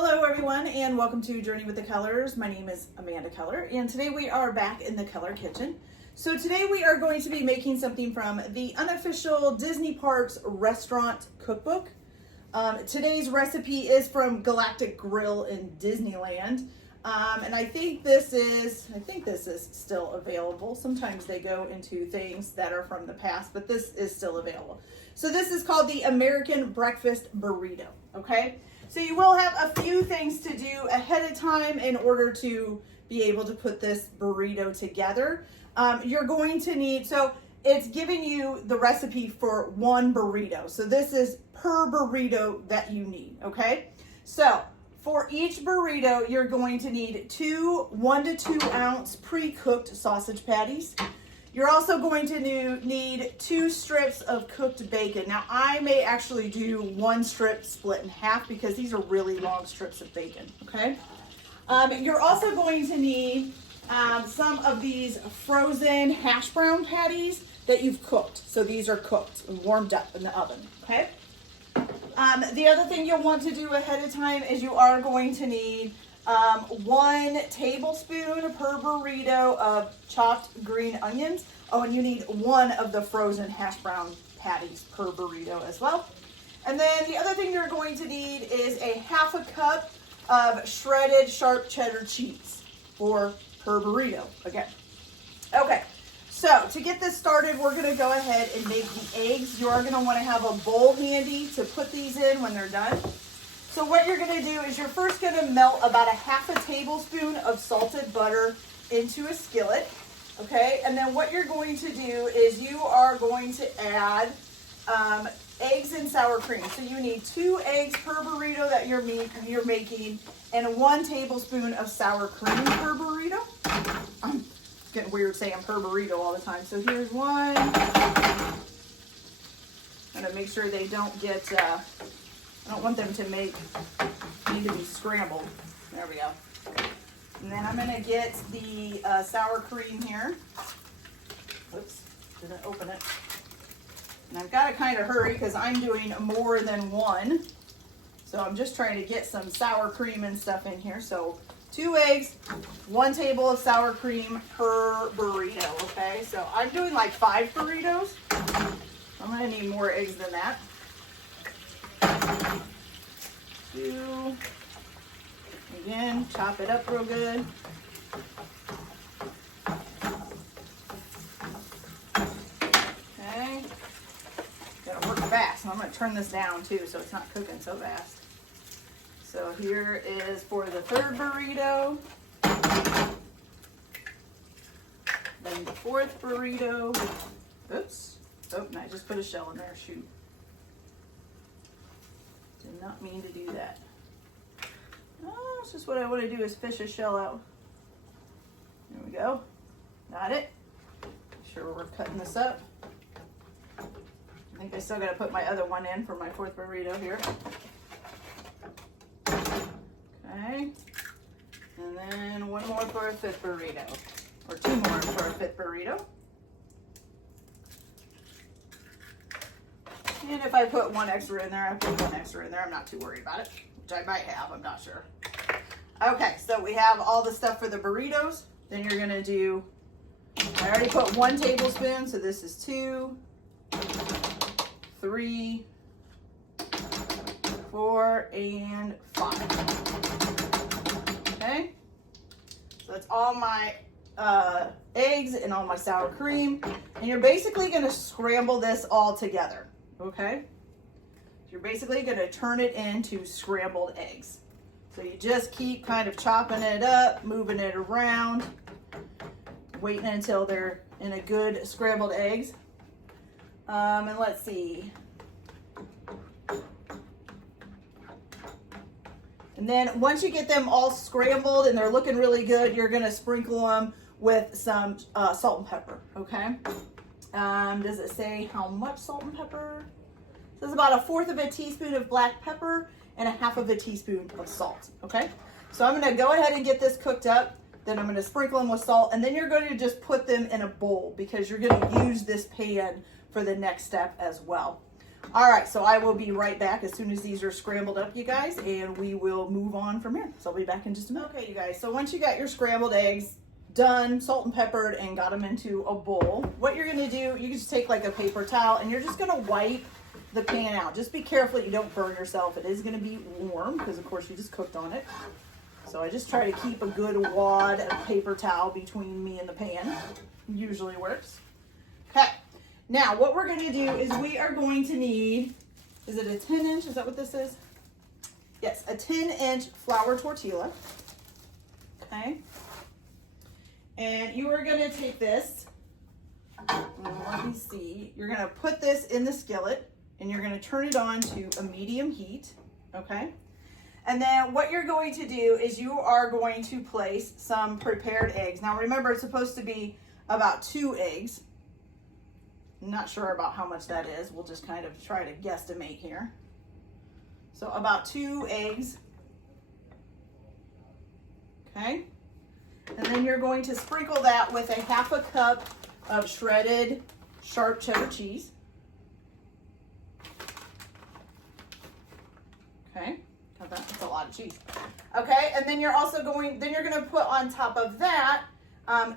Hello everyone and welcome to Journey with the Colors. My name is Amanda Keller and today we are back in the Keller kitchen. So today we are going to be making something from the Unofficial Disney Parks Restaurant cookbook. Today's recipe is from Galactic Grill in Disneyland. And I think this is still available. Sometimes they go into things that are from the past, but this is still available. So this is called the American Breakfast Burrito, okay? So you will have a few things to do ahead of time in order to be able to put this burrito together. You're going to need, so it's giving you the recipe for one burrito. So this is per burrito that you need, okay? So for each burrito, you're going to need 1 to 2 ounce pre-cooked sausage patties. You're also going to need 2 strips of cooked bacon. Now, I may actually do 1 strip split in half because these are really long strips of bacon, okay? You're also going to need some of these frozen hash brown patties that you've cooked. So these are cooked and warmed up in the oven, okay? The other thing you'll want to do ahead of time is you are going to need 1 tablespoon per burrito of chopped green onions. Oh, and you need 1 of the frozen hash brown patties per burrito as well. And then the other thing you're going to need is a 1/2 cup of shredded sharp cheddar cheese per burrito again. Okay, so to get this started, we're gonna go ahead and make the eggs. You are gonna wanna have a bowl handy to put these in when they're done. So what you're going to do is you're first going to melt about a 1/2 tablespoon of salted butter into a skillet, okay? And then what you're going to do is you are going to add eggs and sour cream. So you need 2 eggs per burrito that you're making and 1 tablespoon of sour cream per burrito. I'm getting weird saying per burrito all the time. So here's 1. I'm going to make sure they don't get... I don't want them to need to be scrambled. There we go. And then I'm going to get the sour cream here. Oops, didn't open it. And I've got to kind of hurry because I'm doing more than 1. So I'm just trying to get some sour cream and stuff in here. So 2 eggs, 1 table of sour cream per burrito, okay? So I'm doing like 5 burritos. I'm going to need more eggs than that. 2. Again, chop it up real good. Okay. Gotta work fast. So I'm going to turn this down too so it's not cooking so fast. So here is for the 3rd burrito. Then the 4th burrito. Oops. Oh, and I just put a shell in there. Shoot. Did not mean to do that. Oh, it's just what I want to do is fish a shell out. There we go. Got it. Make sure we're cutting this up. I think I still got to put my other one in for my 4th burrito here. Okay. And then 1 more for a 5th burrito. Or 2 more for a 5th burrito. And if I put 1 extra in there, I put 1 extra in there. I'm not too worried about it, which I might have. I'm not sure. Okay, so we have all the stuff for the burritos. Then you're going to do, I already put 1 tablespoon, so this is 2, 3, 4, and 5. Okay, so that's all my eggs and all my sour cream. And you're basically going to scramble this all together. Okay, so you're basically going to turn it into scrambled eggs. So you just keep kind of chopping it up, moving it around, waiting until they're in a good scrambled eggs. And let's see. And then once you get them all scrambled and they're looking really good, you're going to sprinkle them with some salt and pepper, okay? Does it say how much salt and pepper? It says about 1/4 teaspoon of black pepper and 1/2 teaspoon of salt, okay? So I'm gonna go ahead and get this cooked up. Then I'm gonna sprinkle them with salt, and then you're going to just put them in a bowl because you're gonna use this pan for the next step as well. All right, so I will be right back as soon as these are scrambled up, you guys, and we will move on from here. So I'll be back in just a minute. Okay, you guys, so once you got your scrambled eggs done, salt and peppered, and got them into a bowl, what you're gonna do, you can just take like a paper towel and you're just gonna wipe the pan out. Just be careful you don't burn yourself. It is gonna be warm because of course you just cooked on it. So I just try to keep a good wad of paper towel between me and the pan. Usually works. Okay. Now, what we're going to do is we are going to need, is it a 10 inch? Is that what this is? Yes, a 10-inch flour tortilla. Okay. And you are going to take this, let me see, you're going to put this in the skillet and you're going to turn it on to a medium heat. Okay. And then what you're going to do is you are going to place some prepared eggs. Now remember, it's supposed to be about 2 eggs. I'm not sure about how much that is. We'll just kind of try to guesstimate here. So about 2 eggs. Okay. And then you're going to sprinkle that with a 1/2 cup of shredded sharp cheddar cheese. Okay. That's a lot of cheese. Okay. And then you're also going to put on top of that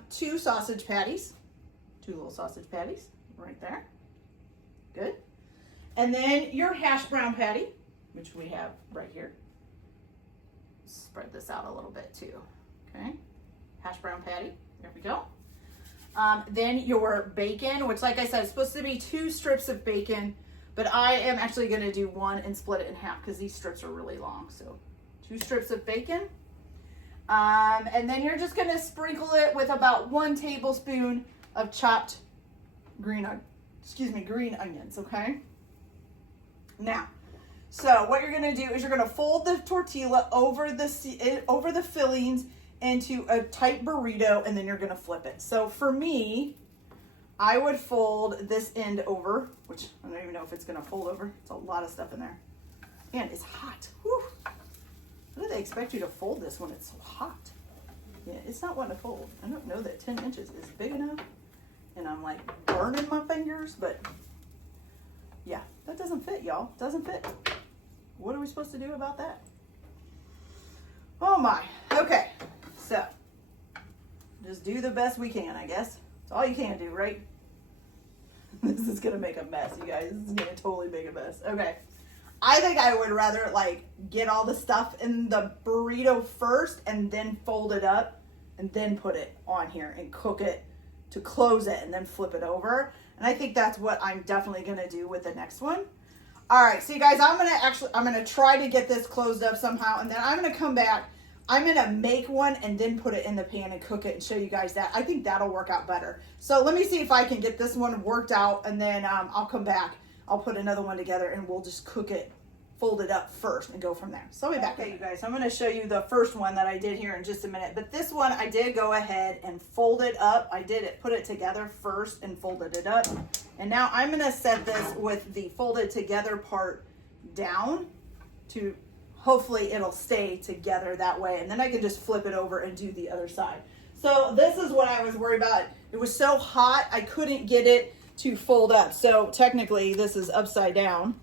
2 sausage patties, 2 little sausage patties. Right there. Good. And then your hash brown patty, which we have right here. Spread this out a little bit too. Okay. Hash brown patty. There we go. Then your bacon, which like I said, is supposed to be 2 strips of bacon, but I am actually going to do 1 and split it in half because these strips are really long. So 2 strips of bacon. And then you're just going to sprinkle it with about 1 tablespoon of chopped green onions, okay? Now, so what you're gonna do is you're gonna fold the tortilla over the fillings into a tight burrito, and then you're gonna flip it. So for me, I would fold this end over, which I don't even know if it's gonna fold over. It's a lot of stuff in there. And it's hot. Whew. How do they expect you to fold this when it's so hot? Yeah, it's not one to fold. I don't know that 10 inches is big enough. And I'm like burning my fingers, but yeah, that doesn't fit, y'all. Doesn't fit. What are we supposed to do about that? Oh my. Okay. So just do the best we can, I guess. It's all you can do, right? This is going to make a mess, you guys. This is going to totally make a mess. Okay. I think I would rather like get all the stuff in the burrito first and then fold it up and then put it on here and cook it to close it and then flip it over. And I think that's what I'm definitely gonna do with the next one. All right, so you guys, I'm gonna try to get this closed up somehow, and then I'm gonna come back. I'm gonna make one and then put it in the pan and cook it and show you guys that. I think that'll work out better. So let me see if I can get this one worked out, and then I'll come back. I'll put another one together and we'll just cook it, fold it up first and go from there. So I'll be back. Okay, you guys, I'm going to show you the first one that I did here in just a minute. But this one, I did go ahead and fold it up. I did it, put it together first and folded it up. And now I'm going to set this with the folded together part down to hopefully it'll stay together that way. And then I can just flip it over and do the other side. So this is what I was worried about. It was so hot, I couldn't get it to fold up. So technically this is upside down.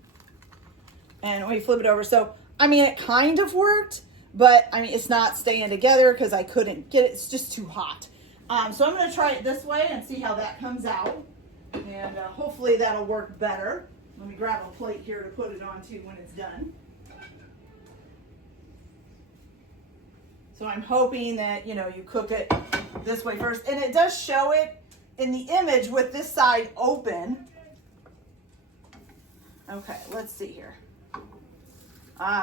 And we flip it over. So, I mean, it kind of worked, but I mean, it's not staying together because I couldn't get it. It's just too hot. So I'm going to try it this way and see how that comes out. And hopefully that'll work better. Let me grab a plate here to put it onto when it's done. So I'm hoping that, you know, you cook it this way first. And it does show it in the image with this side open. Okay, let's see here.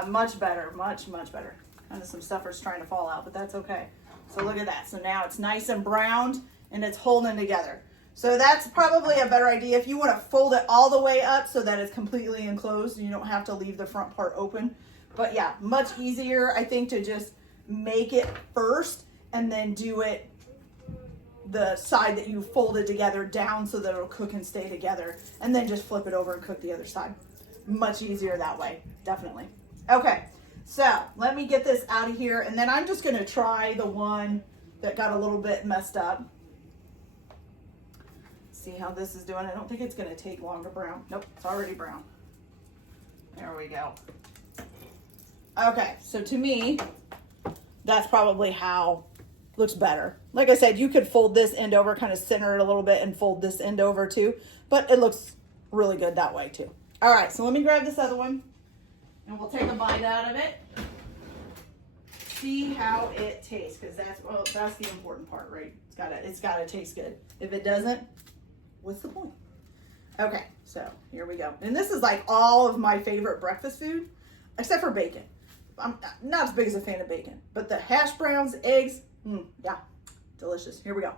Much better, much better. Kind of some stuff is trying to fall out, but that's okay. So look at that. So now it's nice and browned and it's holding together. So that's probably a better idea if you want to fold it all the way up so that it's completely enclosed and you don't have to leave the front part open. But yeah, much easier, I think, to just make it first and then do it the side that you folded together down so that it'll cook and stay together, and then just flip it over and cook the other side. Much easier that way, definitely. Okay, so let me get this out of here, and then I'm just going to try the one that got a little bit messed up. See how this is doing. I don't think it's going to take long to brown. Nope, it's already brown. There we go. Okay, so to me, that's probably how looks better. Like I said, you could fold this end over, kind of center it a little bit and fold this end over too, but it looks really good that way too. All right, so let me grab this other one and we'll take a bite out of it. See how it tastes, because that's the important part, right? It's gotta taste good. If it doesn't, what's the point? Okay, so here we go. And this is like all of my favorite breakfast food, except for bacon. I'm not as big as a fan of bacon, but the hash browns, eggs, yeah, delicious. Here we go.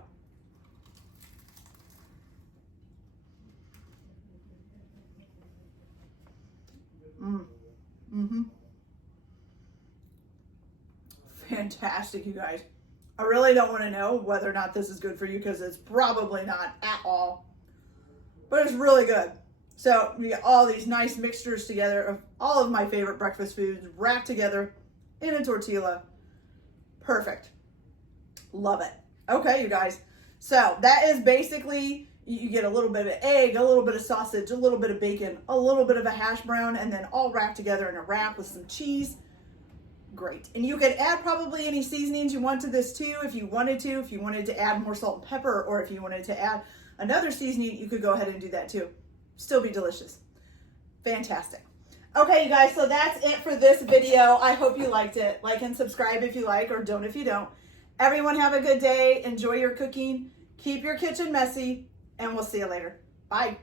Fantastic, you guys. I really don't want to know whether or not this is good for you, because it's probably not at all, but it's really good. So you get all these nice mixtures together of all of my favorite breakfast foods wrapped together in a tortilla. Perfect. Love it. Okay, you guys. So that is basically, you get a little bit of egg, a little bit of sausage, a little bit of bacon, a little bit of a hash brown, and then all wrapped together in a wrap with some cheese. Great. And you could add probably any seasonings you want to this too if you wanted to. If you wanted to add more salt and pepper, or if you wanted to add another seasoning, you could go ahead and do that too. Still be delicious. Fantastic. Okay, you guys, so that's it for this video. I hope you liked it. Like and subscribe if you like, or don't if you don't. Everyone have a good day. Enjoy your cooking. Keep your kitchen messy, and we'll see you later. Bye.